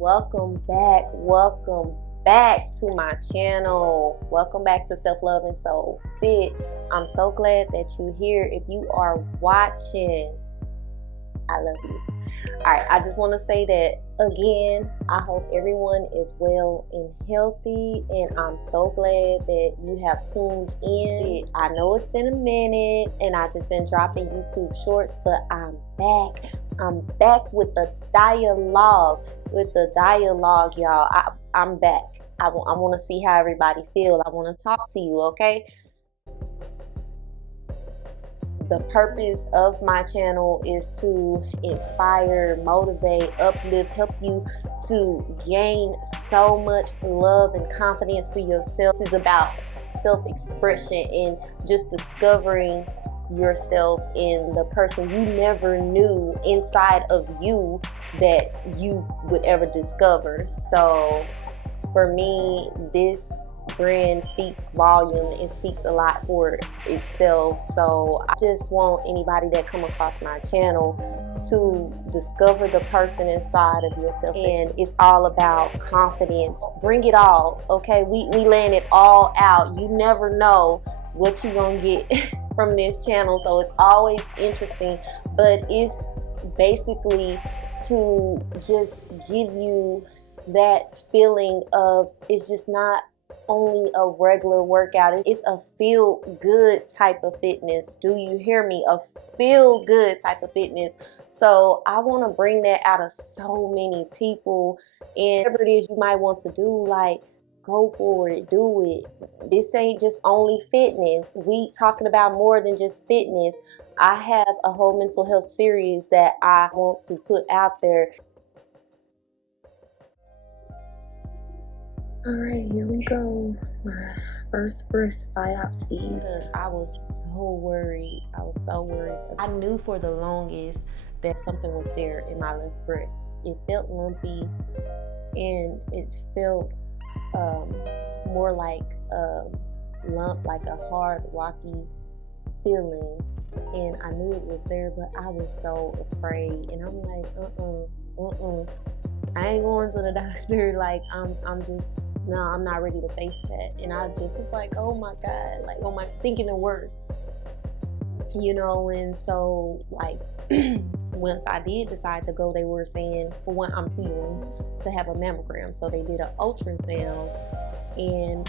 welcome back to my channel. Welcome back to Self Love and Soul Fit. I'm so glad that you're here. If you are watching, I love you. Alright, I just want to say that again, I hope everyone is well and healthy, and I'm so glad that you have tuned in. I know it's been a minute and I just been dropping YouTube shorts, but I'm back. I'm back with the dialogue. Y'all. I'm back. I want to see how everybody feels. I want to talk to you, okay? The purpose of my channel is to inspire, motivate, uplift, help you to gain so much love and confidence for yourself. This is about self-expression and just discovering yourself in the person you never knew inside of you that you would ever discover. So for me, this brand speaks volume. It speaks a lot for itself. So I just want anybody that come across my channel to discover the person inside of yourself, and it's all about confidence. Bring it all, okay? We laying it all out. You never know what you're gonna get from this channel, so it's always interesting, but it's basically to just give you that feeling of it's just not only a regular workout. It's a feel good type of fitness. Do you hear me? A feel good type of fitness. So I want to bring that out of so many people, and whatever it is you might want to do, like, go for it, do it. This ain't just only fitness. We talking about more than just fitness. I have a whole mental health series that I want to put out there. All right, here we go. My first breast biopsy. I was so worried. I knew for the longest that something was there in my left breast. It felt lumpy, and it felt more like a lump, like a hard, rocky feeling. And I knew it was there, but I was so afraid. And I'm like, I ain't going to the doctor. Like, I'm not ready to face that. And I just was like, oh my God, like, oh my, thinking the worst, you know. And so, like, once I did decide to go, they were saying, for one, I'm too young to have a mammogram. So they did an ultrasound. And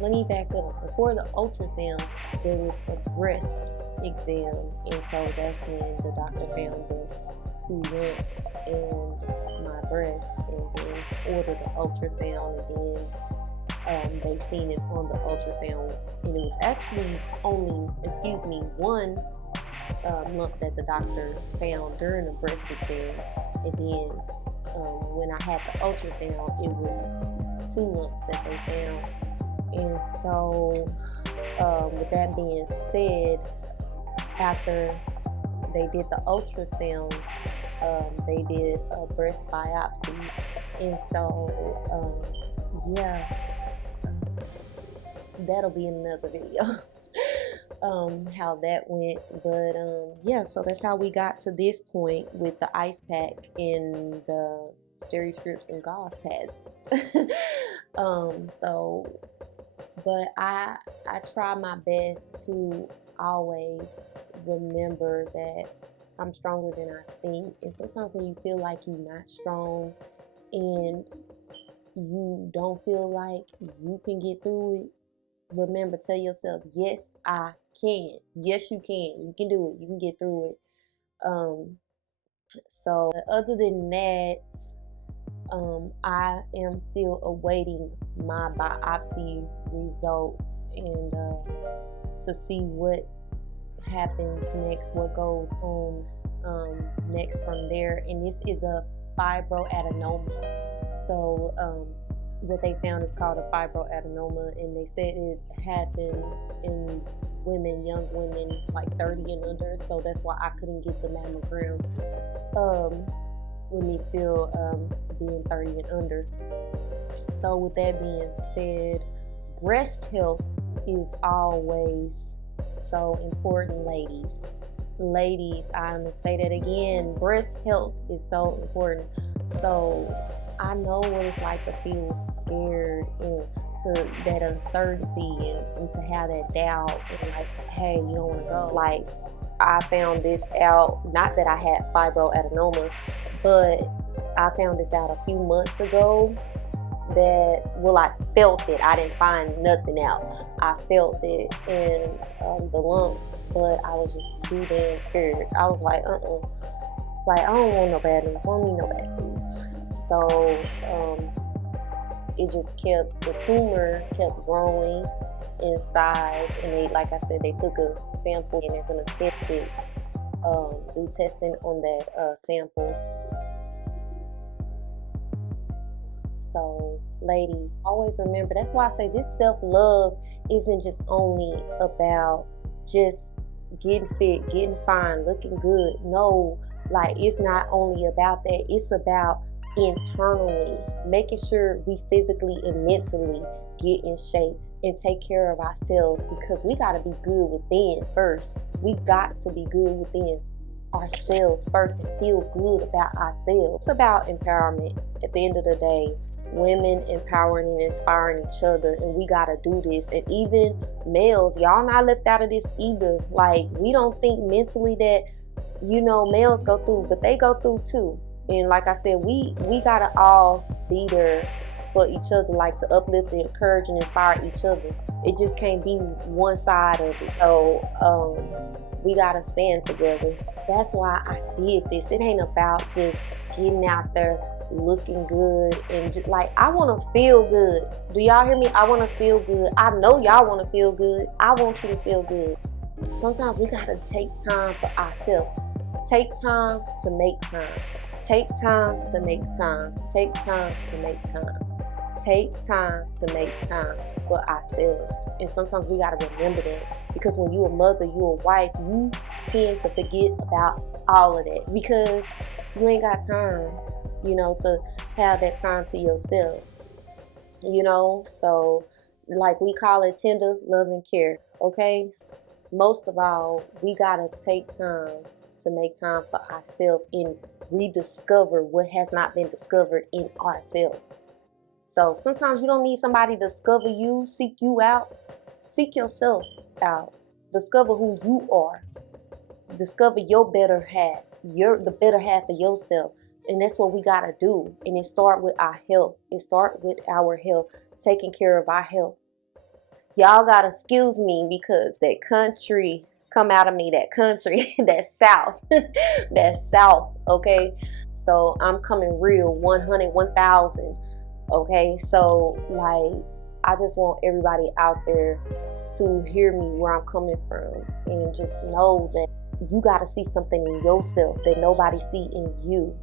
let me back up. Before the ultrasound, there was a breast exam. And so that's when the doctor found the 2 lumps in my breast, and then ordered the ultrasound, and then they seen it on the ultrasound, and it was actually only, one lump that the doctor found during the breast exam, and then when I had the ultrasound, it was 2 lumps that they found. And so with that being said, after they did the ultrasound, they did a breast biopsy. And so yeah, that'll be another video how that went. But yeah, so that's how we got to this point with the ice pack and the steri strips and gauze pads. But I try my best to always remember that I'm stronger than I think. And sometimes when you feel like you're not strong and you don't feel like you can get through it, remember, tell yourself, yes, I can. Yes, you can. You can do it. You can get through it. So other than that, I am still awaiting my biopsy results, and to see what happens next, what goes on next from there. And this is a fibroadenoma. So what they found is called a fibroadenoma, and they said it happens in women, young women, like 30 and under. So that's why I couldn't get the mammogram with me still being 30 and under. So with that being said, breast health is always so important, ladies. Ladies, I'm gonna say that again. Breast health is so important. So I know what it's like to feel scared and to that uncertainty and to have that doubt and like, hey, you don't want to go. Like, I found this out, not that I had fibroadenoma, but I found this out a few months ago that, well, I felt it. I didn't find nothing out. I felt it in the lump, but I was just too damn scared. I was like, like, I don't want no bad news. I don't need no bad news. So it just kept, the tumor kept growing in size, and they, like I said, they took a sample and they're gonna test it, do testing on that sample. So ladies, always remember, that's why I say this self-love isn't just only about just getting fit, getting fine, looking good. No, like, it's not only about that. It's about internally making sure we physically and mentally get in shape and take care of ourselves, because we got to be good within first. We got to be good within ourselves first and feel good about ourselves. It's about empowerment at the end of the day. Women empowering and inspiring each other, and we gotta do this. And even males, y'all not left out of this either. Like, we don't think mentally that, you know, males go through, but they go through too. And like I said, we gotta all be there for each other, like to uplift and encourage and inspire each other. It just can't be one side of it. So we gotta stand together. That's why I did this. It ain't about just getting out there looking good and just, like, I want to feel good. Do y'all hear me? I want to feel good. I know y'all want to feel good. I want you to feel good. Sometimes we got to take time for ourselves. Take time to make time. Take time to make time. Take time to make time. Take time to make time for ourselves. And sometimes we got to remember that, because when you're a mother, you're a wife, you tend to forget about all of that because you ain't got time, you know, to have that time to yourself, you know. So, like, we call it tender love and care, okay? Most of all, we gotta take time to make time for ourselves and rediscover what has not been discovered in ourselves. So sometimes you don't need somebody to discover you, seek you out. Seek yourself out. Discover who you are. Discover your better half. You're the better half of yourself. And that's what we got to do. And it starts with our health. It starts with our health, taking care of our health. Y'all got to excuse me because that country come out of me, that country, that South, that South, okay? So I'm coming real, 100, 1,000, okay? So, like, I just want everybody out there to hear me where I'm coming from and just know that you got to see something in yourself that nobody see in you.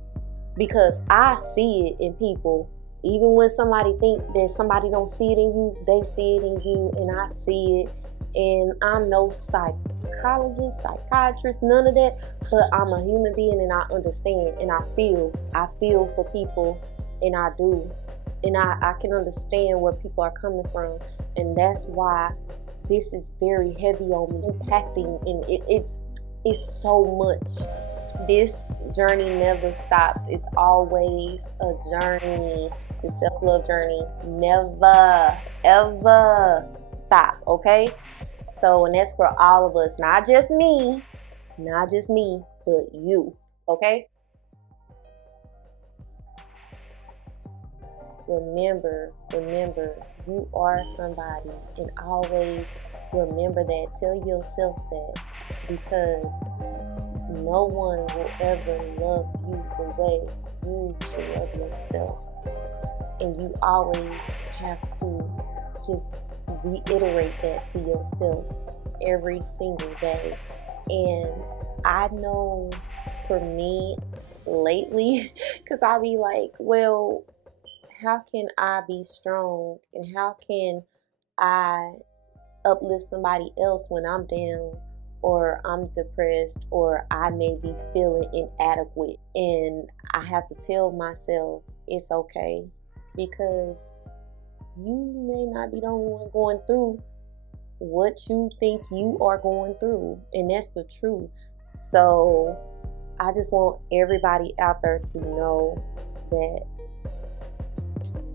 Because I see it in people. Even when somebody think that somebody don't see it in you, they see it in you, and I see it. And I'm no psychologist, psychiatrist, none of that, but I'm a human being and I understand and I feel for people, and I do. And I can understand where people are coming from. And that's why this is very heavy on me, impacting, and it's so much. This journey never stops. It's always a journey. The self-love journey never, ever stop, okay? So, and that's for all of us, not just me, but you, okay? Remember, you are somebody, and always remember that. Tell yourself that, because no one will ever love you the way you should love yourself. And you always have to just reiterate that to yourself every single day. And I know for me lately, because I be like, well, how can I be strong and how can I uplift somebody else when I'm down or I'm depressed or I may be feeling inadequate? And I have to tell myself it's okay, because you may not be the only one going through what you think you are going through, and that's the truth. So I just want everybody out there to know that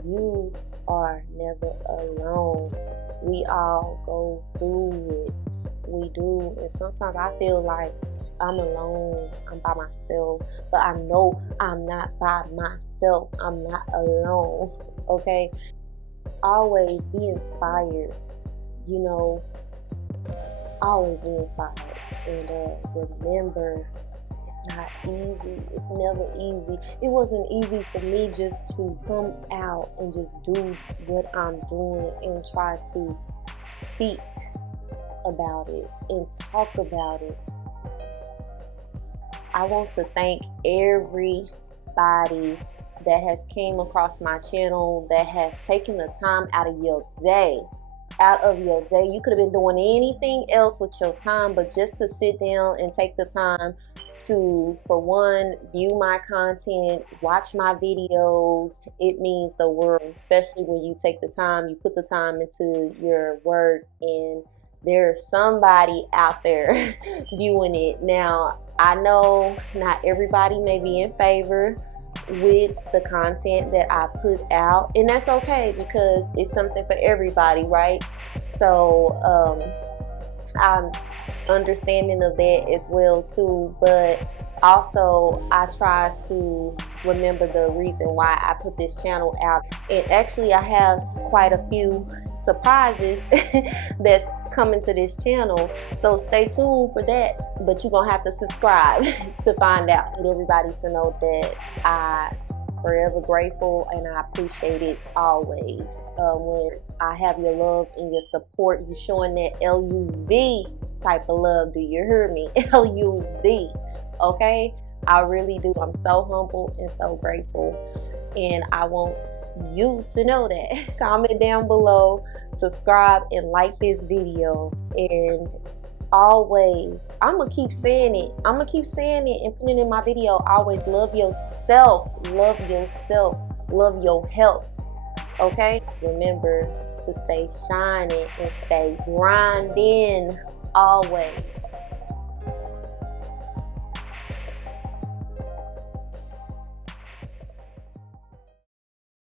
you are never alone. We all go through it. We do. And sometimes I feel like I'm alone. I'm by myself. But I know I'm not by myself. I'm not alone. Okay? Always be inspired. You know, always be inspired. And remember, it's not easy. It's never easy. It wasn't easy for me just to come out and just do what I'm doing and try to speak about it and talk about it. I want to thank everybody that has came across my channel, that has taken the time out of your day. You could have been doing anything else with your time, but just to sit down and take the time to, for one, view my content, watch my videos. It means the world, especially when you take the time, you put the time into your work, and there's somebody out there viewing it. Now, I know not everybody may be in favor with the content that I put out, and that's okay because it's something for everybody, right? So I'm understanding of that as well too, but also I try to remember the reason why I put this channel out. And actually I have quite a few surprises that's coming to this channel, so stay tuned for that. But you're gonna have to subscribe to find out, and everybody to know that I forever grateful and I appreciate it always. When I have your love and your support, you showing that LUV type of love. Do you hear me? LUV. Okay, I really do. I'm so humble and so grateful, and I want you to know that. Comment down below, subscribe, and like this video. And always, I'm gonna keep saying it and putting it in my video. Always love yourself, love your health. Okay, remember to stay shining and stay grinding always.